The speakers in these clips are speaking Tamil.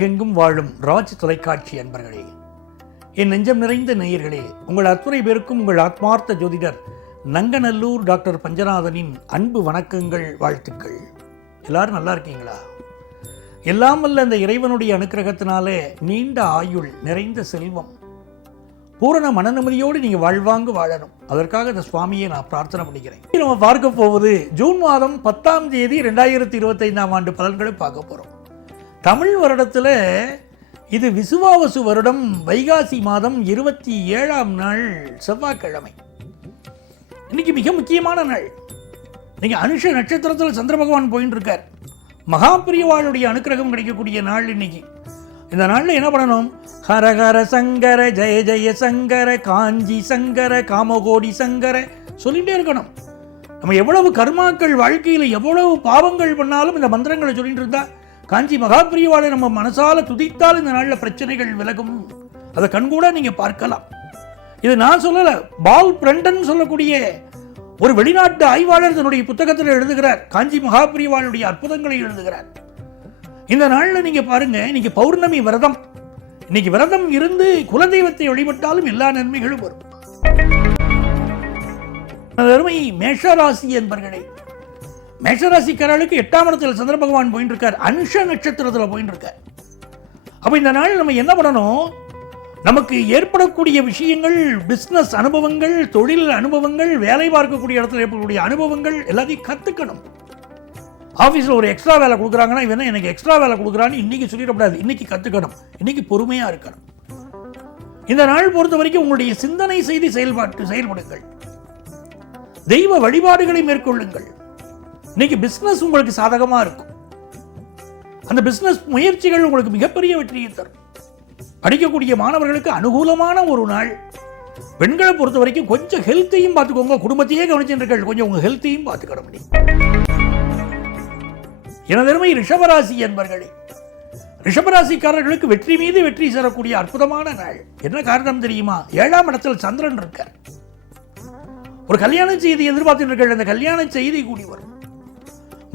உலகெங்கும் வாழும் ராஜ் தொலைக்காட்சி அன்பர்களே, என் நெஞ்சம் நிறைந்த நேயர்களே, உங்கள் அத்துணை பேருக்கும் உங்கள் ஆத்மார்த்த ஜோதிடர் நங்கநல்லூர் டாக்டர் பஞ்சநாதனின் அன்பு வணக்கங்கள், வாழ்த்துக்கள். எல்லாரும் நல்லா இருக்கீங்களா? எல்லாம் வல்ல அந்த இறைவனுடைய அனுக்கிரகத்தினாலே நீண்ட ஆயுள், நிறைந்த செல்வம், பூரண மனநிம்மதியோடு நீங்கள் வாழ்வாங்கு வாழணும். அதற்காக இந்த சுவாமியை நான் பிரார்த்தனை பண்ணிக்கிறேன். நம்ம பார்க்க போவது ஜூன் மாதம் 10ஆம் தேதி 2025ஆம் ஆண்டு பலன்களை பார்க்க போகிறோம். தமிழ் வருடத்தில் இது விசுவாவசு வருடம், வைகாசி மாதம் 27ஆம் நாள் செவ்வாய்க்கிழமை. இன்னைக்கு மிக முக்கியமான நாள். இன்னைக்கு அனுஷ நட்சத்திரத்தில் சந்திர பகவான் போயின்னு இருக்கார். மகாபிரியவாளுடைய அனுக்கிரகம் கிடைக்கக்கூடிய நாள் இன்னைக்கு. இந்த நாளில் என்ன பண்ணணும்? ஹரஹர சங்கர, ஜெய ஜெய சங்கர, காஞ்சி சங்கர, காமகோடி சங்கர சொல்லிகிட்டே இருக்கணும். நம்ம எவ்வளவு கர்மாக்கள், வாழ்க்கையில் எவ்வளவு பாவங்கள் பண்ணாலும் இந்த மந்திரங்களை சொல்லிட்டு இருந்தா, காஞ்சி மகாபிரியவாளை நம்ம மனசால துதித்தால் இந்த நாளில் பிரச்சனைகள் விலகும். அதை கண்கூட நீங்க பார்க்கலாம். இது நான் சொல்லல, பால் பிரண்டன் சொல்லக்கூடிய ஒரு வெளிநாட்டு ஆய்வாளர் தன்னுடைய புத்தகத்தில் எழுதுகிறார். காஞ்சி மகாபிரியவாளுடைய அற்புதங்களை எழுதுகிறார். இந்த நாளில் நீங்க பாருங்க, இன்னைக்கு பௌர்ணமி விரதம். இன்னைக்கு விரதம் இருந்து குலதெய்வத்தை வழிபட்டாலும் எல்லா நன்மைகளும் வரும். அருமை மேஷராசி என்பர்களே, மேஷராசிக்காரர்களுக்கு 8ஆம் இடத்தில் சந்திர பகவான் போயிட்டு இருக்கார். அனுஷ நட்சத்திரத்தில் போயிட்டு இருக்கார். அப்ப இந்த நாள் நம்ம என்ன பண்ணணும்? நமக்கு ஏற்படக்கூடிய விஷயங்கள், பிசினஸ் அனுபவங்கள், தொழில் அனுபவங்கள், வேலை பார்க்கக்கூடிய இடத்துல ஏற்படக்கூடிய அனுபவங்கள் எல்லாத்தையும் கத்துக்கணும். ஆஃபீஸில் ஒரு எக்ஸ்ட்ரா வேலை கொடுக்குறாங்கன்னா, இவன் எனக்கு எக்ஸ்ட்ரா வேலை கொடுக்குறான்னு இன்னைக்கு சொல்லிடக்கூடாது. இன்னைக்கு கற்றுக்கணும், இன்னைக்கு பொறுமையாக இருக்கணும். இந்த நாள் பொறுத்த வரைக்கும் உங்களுடைய சிந்தனை செய்து செயல்படுங்கள். தெய்வ வழிபாடுகளை மேற்கொள்ளுங்கள். இன்னைக்கு பிஸ்னஸ் உங்களுக்கு சாதகமாக இருக்கும். அந்த பிஸ்னஸ் முயற்சிகள் உங்களுக்கு மிகப்பெரிய வெற்றியை தரும். படிக்கக்கூடிய மாணவர்களுக்கு அனுகூலமான ஒரு நாள். பெண்களை பொறுத்த வரைக்கும் கொஞ்சம் ஹெல்த்தையும் பார்த்துக்கோங்க. குடும்பத்தையே கவனிச்சிருக்கீர்கள், கொஞ்சம் உங்கள் ஹெல்த்தையும் பார்த்துக்கிட முடியும். எனதருமை ரிஷபராசி என்பர்களே, ரிஷபராசிக்காரர்களுக்கு வெற்றி மீது வெற்றி சேரக்கூடிய அற்புதமான நாள். என்ன காரணம் தெரியுமா? 7ஆம் இடத்தில் சந்திரன் இருக்கார். ஒரு கல்யாண செய்தி எதிர்பார்த்திருக்கள், அந்த கல்யாண செய்தி கூடி வரும்.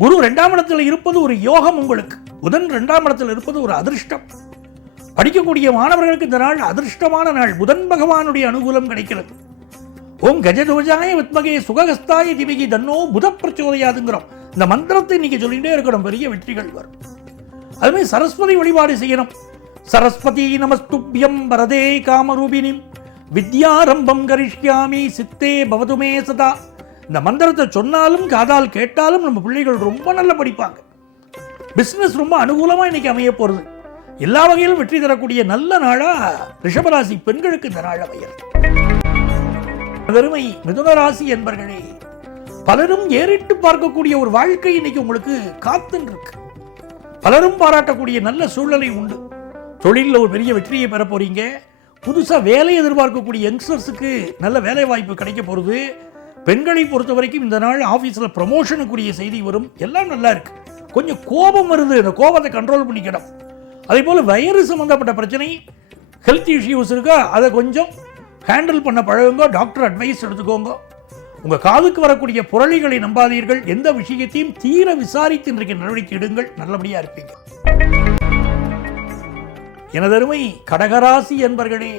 குரு 2ஆம் இடத்தில் இருப்பது ஒரு யோகம் உங்களுக்கு. புதன் 2ஆம் இடத்தில் இருப்பது ஒரு அதிர்ஷ்டம். படிக்கக்கூடிய மாணவர்களுக்கு இந்த நாள் அதிர்ஷ்டமான நாள். புதன் பகவானுடைய அனுகூலம் கிடைக்கிறது. ஓம் கஜதோஜாய வித்மகே சுககஸ்தாய திமகி தன்னோ புத பிரச்சோதயாதுங்கிறோம். இந்த மந்திரத்தை நீங்க சொல்லிட்டே இருக்கணும், பெரிய வெற்றிகள் வரும். அதுவே சரஸ்வதி வழிபாடு செய்யணும். சரஸ்வதி நமஸ்துப்யம் வரதே காமரூபிணிம் வித்யாரம்பம் கரிஷ்யாமி சித்தே பவதுமே சதா. இந்த மந்திரத்தை சொன்னாலும் காதால் கேட்டாலும் நம்ம பிள்ளைகள் ரொம்ப நல்லா படிப்பாங்க. பிசினஸ் ரொம்ப அனுகூலமா இன்னைக்கு அமைய போறது. எல்லா வகையிலும் வெற்றி தரக்கூடிய நல்ல நாளா ரிஷபராசி பெண்களுக்கு இந்த நாள் அமைகிறது. அருமை மிதுனராசி என்பர்களே, பலரும் ஏறிட்டு பார்க்கக்கூடிய ஒரு வாழ்க்கை இன்னைக்கு உங்களுக்கு காத்துன்னு இருக்கு. பலரும் பாராட்டக்கூடிய நல்ல சூழ்நிலை உண்டு. தொழிலில் ஒரு பெரிய வெற்றியை பெற போறீங்க. புதுசா வேலை எதிர்பார்க்கக்கூடிய யங்ஸ்டர்ஸுக்கு நல்ல வேலை வாய்ப்பு கிடைக்க போறது. பெண்களை பொறுத்த வரைக்கும் இந்த நாள் ஆபீஸ்ல ப்ரமோஷனுக்குரிய செய்தி வரும். எல்லாம் நல்லா இருக்கு. கொஞ்சம் கோபம் வருது, அந்த கோபத்தை கண்ட்ரோல் பண்ணிக்கணும். அதே போல வயிறு சம்பந்தப்பட்ட பிரச்சனை, ஹெல்த் இஷ்யூஸ் இருக்கா, அதை கொஞ்சம் ஹேண்டில் பண்ண பழகுங்க. டாக்டர் அட்வைஸ் எடுத்துக்கோங்க. உங்க காதுக்கு வரக்கூடிய புரளிகளை நம்பாதீர்கள். எந்த விஷயத்தையும் தீர விசாரித்து இன்றைக்கு நடவடிக்கை எடுங்கள். நல்லபடியா இருப்பீங்க. எனதருமை கடகராசி என்பர்களே,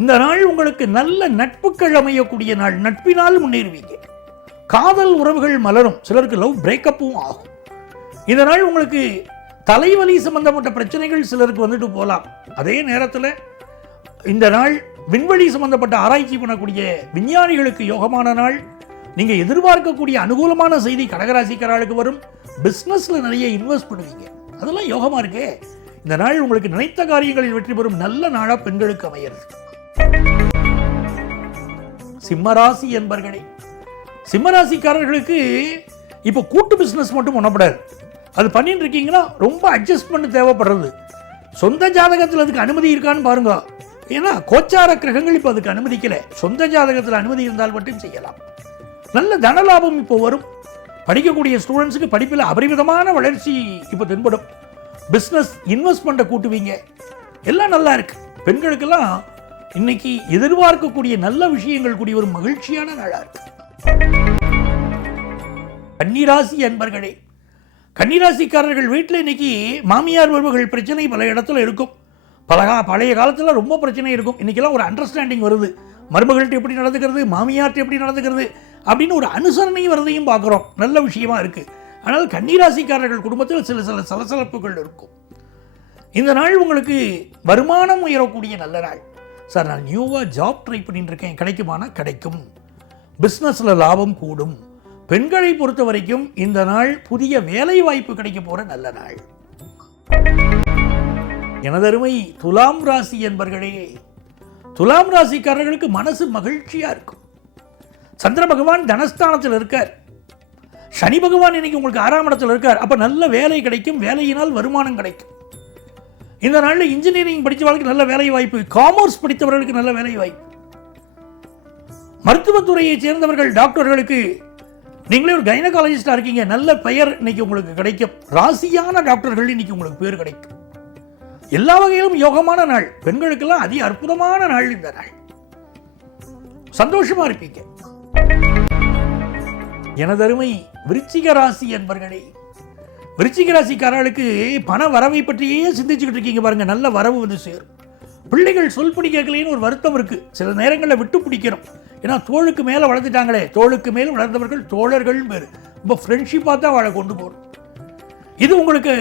இந்த நாள் உங்களுக்கு நல்ல நட்புகள் அமையக்கூடிய நாள். நட்பினால் முன்னேறுவீங்க. காதல் உறவுகள் மலரும். சிலருக்கு லவ் பிரேக்கப்பும் ஆகும். இந்த நாள் உங்களுக்கு தலைவலி சம்பந்தப்பட்ட பிரச்சனைகள் சிலருக்கு வந்துட்டு போகலாம். அதே நேரத்தில் இந்த நாள் விண்வெளி சம்பந்தப்பட்ட ஆராய்ச்சி பண்ணக்கூடிய விஞ்ஞானிகளுக்கு யோகமான நாள். நீங்க எதிர்பார்க்கக்கூடிய அனுகூலமான செய்தி கடகராசிக்காரர்களுக்கு வரும். பிசினஸ்ல நிறைய இன்வெஸ்ட் பண்ணுவீங்க. அதெல்லாம் யோகமா இருக்கே. இந்த நாள் உங்களுக்கு நினைத்த காரியங்களில் வெற்றி பெறும் நல்ல நாளா பெண்களுக்கு அமைகிறது. சிம்மராசி என்பர்களே, சிம்மராசிக்காரர்களுக்கு இப்போ கூட்டு பிசினஸ் மட்டும் பண்ணப்படாது. அது பண்ணிட்டு இருக்கீங்கன்னா ரொம்ப அட்ஜஸ்ட்மெண்ட் தேவைப்படுறது. சொந்த ஜாதகத்தில் அதுக்கு அனுமதி இருக்கான்னு பாருங்க. ஏன்னா கோச்சார கிரகங்கள் இப்போ அதுக்கு அனுமதிக்கல. சொந்த ஜாதகத்தில் அனுமதி இருந்தால் மட்டும் செய்யலாம். நல்ல தனலாபம் இப்போ வரும். படிக்கக்கூடிய ஸ்டூடெண்ட்ஸுக்கு படிப்பில் அபரிமிதமான வளர்ச்சி இப்போ தென்படும். பிசினஸ் இன்வெஸ்ட்மெண்ட்டை கூட்டுவீங்க. எல்லாம் நல்லா இருக்கு. பெண்களுக்கெல்லாம் இன்னைக்கு எதிர்பார்க்கக்கூடிய நல்ல விஷயங்கள் கூடிய ஒரு மகிழ்ச்சியான நாளா இருக்கு. கன்னிராசி என்பர்களே, கன்னிராசிக்காரர்கள் வீட்டில் இன்னைக்கு மாமியார் மருமகள் பிரச்சனை பல இடத்துல இருக்கும். பழைய காலத்தில் ரொம்ப பிரச்சனை இருக்கும். இன்றைக்கெல்லாம் ஒரு அண்டர்ஸ்டாண்டிங் வருது. மருமகள்கிட்ட எப்படி நடந்துக்கிறது, மாமியார்கிட்ட எப்படி நடந்துக்கிறது அப்படின்னு ஒரு அனுசரணை வரதையும் பார்க்குறோம். நல்ல விஷயமா இருக்குது. ஆனால் கன்னிராசிக்காரர்கள் குடும்பத்தில் சில சலசலப்புகள் இருக்கும். இந்த நாள் உங்களுக்கு வருமானம் உயரக்கூடிய நல்ல நாள். சார், நான் நியூவாக ஜாப் ட்ரை பண்ணிட்டு இருக்கேன், கிடைக்குமானா கிடைக்கும். பிஸ்னஸில் லாபம் கூடும். பெண்களை பொறுத்த வரைக்கும் இந்த நாள் புதிய வேலை வாய்ப்பு கிடைக்க போகிற நல்ல நாள். எனதருமை துலாம் ராசி என்பர்களே, துலாம் ராசிக்காரர்களுக்கு மனசு மகிழ்ச்சியாக இருக்கும். சந்திர பகவான் தனஸ்தானத்தில் இருக்கார். சனி பகவான் இன்னைக்கு உங்களுக்கு 6ஆம் இடத்தில் இருக்கார். அப்போ நல்ல வேலை கிடைக்கும், வேலையினால் வருமானம் கிடைக்கும். இந்த நாளில் இன்ஜினியரிங் படித்தவர்களுக்கு நல்ல வேலை வாய்ப்பு, காமர்ஸ் படித்தவர்களுக்கு நல்ல வேலை வாய்ப்பு, மருத்துவத்துறையை சேர்ந்தவர்கள் டாக்டர்களுக்கு, நீங்களே ஒரு கைனகாலஜிஸ்டாக இருக்கீங்க, நல்ல பெயர் இன்னைக்கு உங்களுக்கு கிடைக்கும். ராசியான டாக்டர்கள் இன்னைக்கு உங்களுக்கு பேர் கிடைக்கும். எல்லா வகையிலும் யோகமான நாள். பெண்களுக்கெல்லாம் அதி அற்புதமான நாள் இந்த நாள். சந்தோஷமா இருப்பீங்க. எனதருமை விருச்சிக ராசி என்பர்களே, விருச்சிக ராசிக்காரர்களுக்கு பண வரவை பற்றியே சிந்திச்சுக்கிட்டு இருக்கீங்க பாருங்க. நல்ல வரவு வந்து சேரும். பிள்ளைகள் சொல்படி கேட்கலன்னு ஒரு வருத்தம் இருக்கு. சில நேரங்களில் விட்டு பிடிக்கணும். ஏன்னா தோளுக்கு மேலே வளர்ந்துட்டாங்களே, தோளுக்கு மேலும் வளர்ந்தவர்கள் தோழர்கள் பேர். ரொம்ப ஃப்ரெண்ட்ஷிப்பாக தான் வாழ கொண்டு போகணும். இது உங்களுக்கு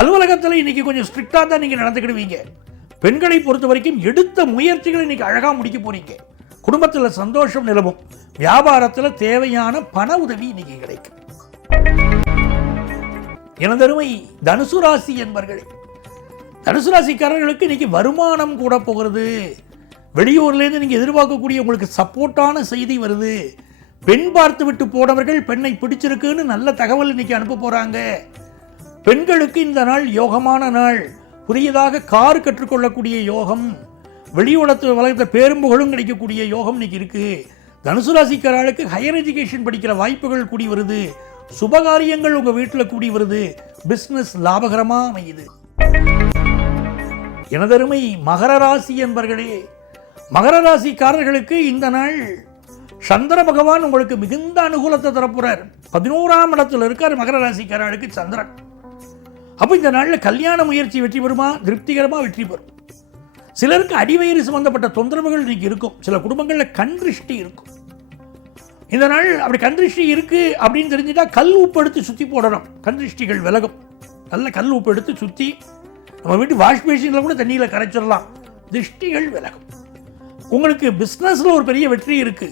அலுவலகத்தில் இன்னைக்கு கொஞ்சம் ஸ்ட்ரிக்டாக தான் நீங்கள் நடந்துக்கிடுவீங்க. பெண்களை பொறுத்த வரைக்கும் எடுத்த முயற்சிகளை இன்னைக்கு அழகாக முடிக்க போறீங்க. குடும்பத்தில் சந்தோஷம் நிலவும். வியாபாரத்தில் தேவையான பண உதவி இன்னைக்கு கிடைக்கும். எனதருமை தனுசு ராசி என்பர்களே, தனுசு ராசிக்காரர்களுக்கு இன்னைக்கு வருமானம் கூட போகிறது. வெளியூர்லேருந்து நீங்கள் எதிர்பார்க்கக்கூடிய உங்களுக்கு சப்போர்ட்டான செய்தி வருது. பெண் பார்த்து விட்டு போனவர்கள் பெண்ணை பிடிச்சிருக்குன்னு நல்ல தகவல் இன்னைக்கு அனுப்ப போகிறாங்க. பெண்களுக்கு இந்த நாள் யோகமான நாள். புதியதாக கார் கற்றுக்கொள்ளக்கூடிய யோகம், வெளியுலகத்தில் பேரும்புகளும் கிடைக்கக்கூடிய யோகம் இன்னைக்கு இருக்கு. தனுசு ராசிக்காரர்களுக்கு ஹையர் எஜுகேஷன் படிக்கிற வாய்ப்புகள் கூடி வருது. சுபகாரியங்கள் உங்க வீட்டில் கூடி வருது. பிசினஸ் லாபகரமா அமையுது. எனதருமை மகர ராசி என்பர்களே, மகர ராசிக்காரர்களுக்கு இந்த நாள் சந்திர பகவான் உங்களுக்கு மிகுந்த அனுகூலத்தை தரப்போறார். 11ஆம் இடத்தில் இருக்கார் மகர ராசிக்காரர்களுக்கு சந்திரன். அப்போ இந்த நாளில் கல்யாண முயற்சி வெற்றி பெறுமா? திருப்திகரமாக வெற்றி பெறும். சிலருக்கு அடிவயிறு சம்பந்தப்பட்ட தொந்தரவுகள் இன்னைக்கு இருக்கும். சில குடும்பங்களில் கண் திருஷ்டி இருக்கும். இந்த நாள் அப்படி கண் திருஷ்டி இருக்கு அப்படின்னு தெரிஞ்சுட்டா கல் உப்பு எடுத்து சுற்றி போடணும். கண் திருஷ்டிகள் விலகும். நல்ல கல் உப்பு எடுத்து சுற்றி நம்ம வீட்டு வாஷ் பேஷனில் கூட தண்ணியில் கரைச்சிடலாம். திருஷ்டிகள் விலகும். உங்களுக்கு பிஸ்னஸில் ஒரு பெரிய வெற்றி இருக்கு.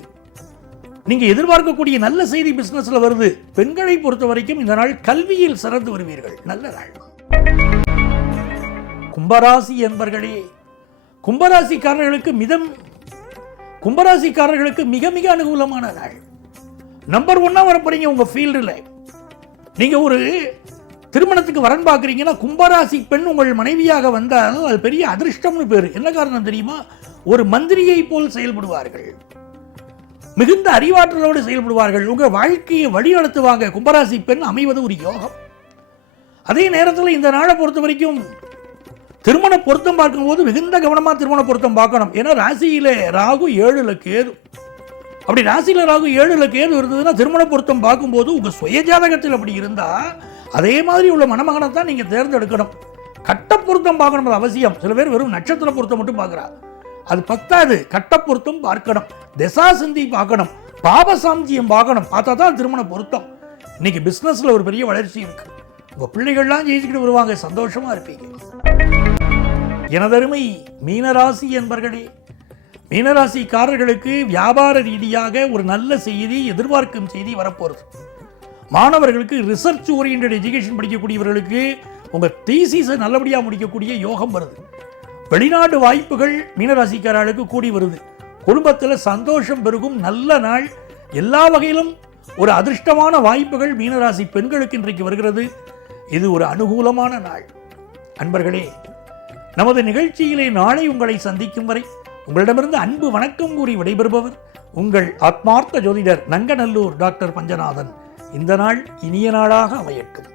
நீங்கள் எதிர்பார்க்கக்கூடிய நல்ல செய்தி பிஸ்னஸில் வருது. பெண்களை பொறுத்த வரைக்கும் இந்த நாள் கல்வியில் சிறந்து வருவீர்கள். நல்ல நாள். கும்பராசி என்பர்களே, கும்பராசிக்காரர்களுக்கு மிக மிக அனுகூலமான நாள். நம்பர் 1 வர போறீங்க உங்க ஃபீல்டில். நீங்க ஒரு திருமணத்துக்கு வரன் பார்க்குறீங்கன்னா கும்பராசி பெண் உங்கள் மனைவியாக வந்தால் அது பெரிய அதிர்ஷ்டம்னு பேர். என்ன காரணம் தெரியுமா? ஒரு மந்திரியை போல் செயல்படுவார்கள். மிகுந்த அறிவாற்றலோடு செயல்படுவார்கள். உங்க வாழ்க்கையை வழி நடத்துவாங்க. கும்பராசி பெண் அமைவது ஒரு யோகம். அதே நேரத்தில் இந்த நாளை பொறுத்த வரைக்கும் திருமண பொருத்தம் பார்க்கும்போது மிகுந்த கவனமாக திருமண பொருத்தம் பார்க்கணும். ஏன்னா ராசியில ராகு 7ல் கேது. அப்படி ராசியில ராகு 7ல் கேது இருந்ததுன்னா திருமண பொருத்தம் பார்க்கும்போது உங்க சுய ஜாதகத்தில் அப்படி இருந்தா அதே மாதிரி உள்ள மணமகனை தான் நீங்க தேர்ந்தெடுக்கணும். கட்ட பொருத்தம் பார்க்கணும், அது அவசியம். சில பேர் வெறும் நட்சத்திர பொருத்தம் மட்டும் பார்க்குறா, அது பத்தாது. கட்ட பொருத்தம் பார்க்கணும், திசா சிந்தி பார்க்கணும், பாபசாம்ஜியம் பார்க்கணும். பார்த்தா தான் திருமண பொருத்தம். இன்னைக்கு பிசினஸ்ல ஒரு பெரிய வளர்ச்சி இருக்கு. உங்க பிள்ளைகள்லாம் ஜெயிச்சுக்கிட்டு வருவாங்க. சந்தோஷமா இருப்பீங்க. எனதருமை மீனராசி என்பர்களே, மீனராசிக்காரர்களுக்கு வியாபார ரீதியாக ஒரு நல்ல செய்தி, எதிர்பார்க்கும் செய்தி வரப்போகிறது. மாணவர்களுக்கு ரிசர்ச் ஓரியன்ட் எஜுகேஷன் படிக்கக்கூடியவர்களுக்கு உங்க தீசிஸை நல்லபடியாக முடிக்கக்கூடிய யோகம் வருது. வெளிநாட்டு வாய்ப்புகள் மீனராசிக்காரர்களுக்கு கூடி வருது. குடும்பத்தில் சந்தோஷம் பெருகும். நல்ல நாள். எல்லா வகையிலும் ஒரு அதிர்ஷ்டமான வாய்ப்புகள் மீனராசி பெண்களுக்கு இன்றைக்கு வருகிறது. இது ஒரு அனுகூலமான நாள். அன்பர்களே, நமது நிகழ்ச்சியிலே நாளை உங்களை சந்திக்கும் வரை உங்களிடமிருந்து அன்பு வணக்கம் கூறி விடைபெறுபவர் உங்கள் ஆத்மார்த்த ஜோதிடர் நங்கநல்லூர் டாக்டர் பஞ்சநாதன். இந்த நாள் இனிய நாளாக அமையட்டும்.